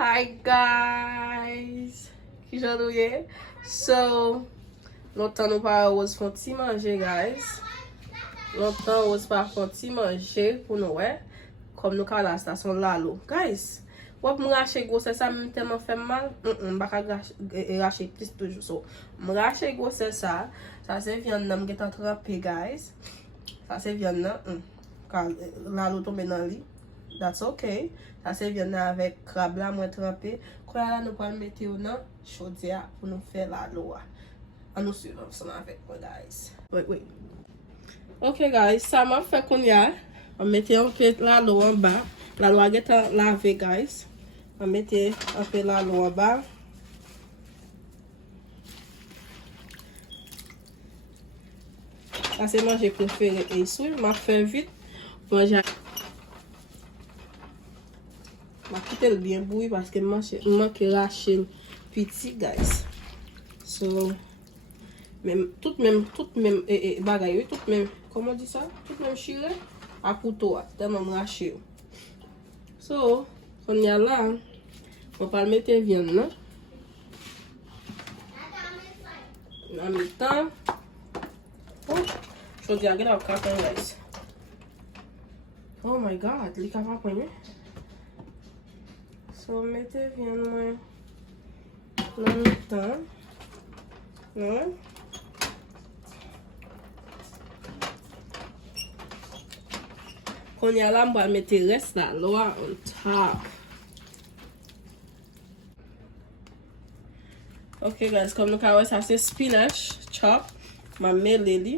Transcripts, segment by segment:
Hi guys! Ki jan nou ye? So, lontan nou pa ouz fon ti manje guys. Lontan ouz pa fon ti manje pou nou we. Kom nou ka la stasyon lalo. Guys, wap m rache gose sa m telman fem mal? Baka rache plis toujou. So, m rache gose sa. Sa se vyan nan m getan trape guys. Sa se vyan nan. Ka lalo tombe nan li. That's okay. Sa se vyan nan avek krab la mwen trape. Kwa la nou pa mette yo nan chodia pou nou fe lalo a. An nou suiv ansan avek kwa guys. Wait. Ok guys, sa man fe kon ya. An mette an pe lalo an ba. Lalo a getan lave guys. An mette an pe lalo an ba. Sa se manje prefere e sou. Ma fe vite. Manje ma kite l bien boui paske manke rache piti guys. So tout même bagay yo, tout même, comment on dit ça? Tout même chire a couteau a, tellement rache yo. So, kon ya la, on pa mette viande nan. En même temps, chodi a get ap kapan guys. Oh my god, li ka pa pwenye. So, mette viande mwen nan mi tan. Kon ya la mwa mette res la loa on top. Ok guys, kom nou ka wè sa se spinach chop. Ma mele li.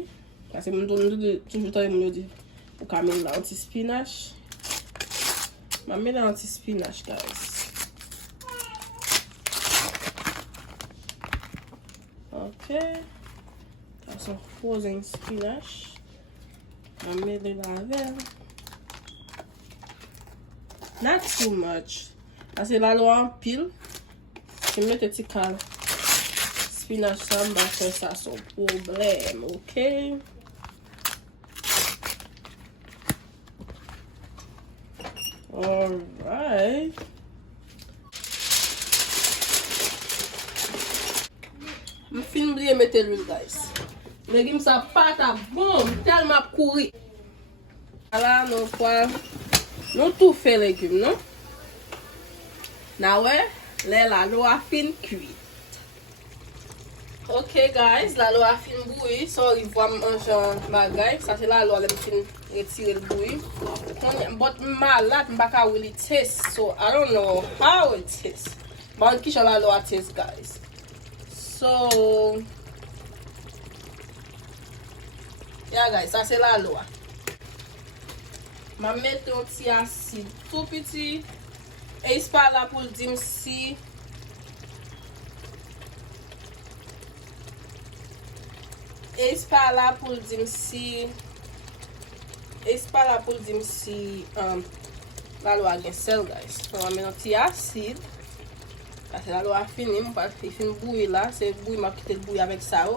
Kasi mwen toujou tan mwen yo di ou ka mele la anti spinach. Ma mele anti spinach guys. Okay, that's some frozen spinach. I made it laver. Not too much. I say lalo an pil. Je mette ti kal spinach samba fe sa son problem, okay? Alright. M fin bliye mette l'huile guys. Legim sa pata bom, telman kouri. Ala nou kwa, nou tou fe legim non? Na we, le la lo a fin kuit. Ok guys, la lo a fin boui. Sorry vwa manjan bagay. Sa se la lo a lem fin retire l'boui. But malat mbaka really taste. So I don't know how it tastes. But ki la lo a taste guys. So, yeah guys, sa se la lo a. Ma mette yon ti asid tout piti. E ispa la pou dim si. E ispa la pou dim si. La lo a gen sel guys. So, ma mette yon ti asid. Kasi la lo a fini, mwen fin bouille la. Se bouille, ma kite bouille avek sa yo.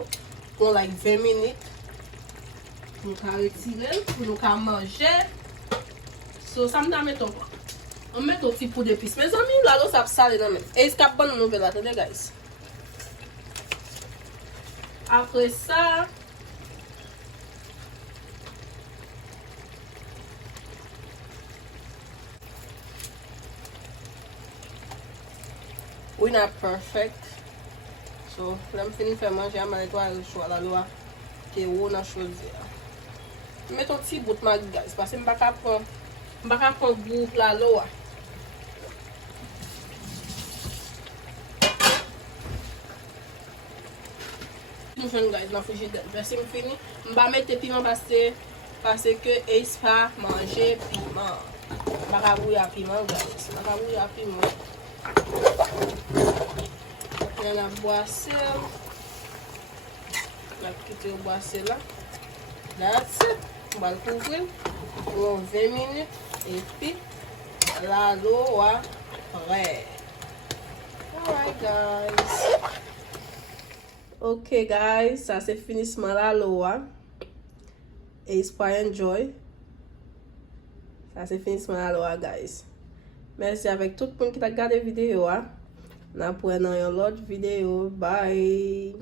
Kon like 20 minutes. Mwen ka retire, mwen ka manje. So, sa mda meton kwa. On meton ti pou de pis. Men zami, la lo sap sale nan men. E iskap ban nou nouvel atende guys. Apre sa, we not perfect. So, lem fini fè manje a manet wa rechwa la lo a ke ou nan chozi a. Meton ti bout mag guys. Pase mbaka pon goup la lo a. Nou fen guys nan frigidaire. Pase m fini. Mba mette piment pase ke eis pa manje piment. Mbaka bouya piment guys. Mbaka bouya piment. Yan a boasel. La kite yo boasel la. That's it. Mbal kouvri. Pour 20 minutes. Et puis, la lo a prêt. Alright guys. Ok guys. Ça c'est finissement la lo a. Et j'espère enjoy. Ça c'est finissement la lo a guys. Merci avec tout le monde qui t'a regardé vidéo. Hein? On apprend dans une autre vidéo. Bye.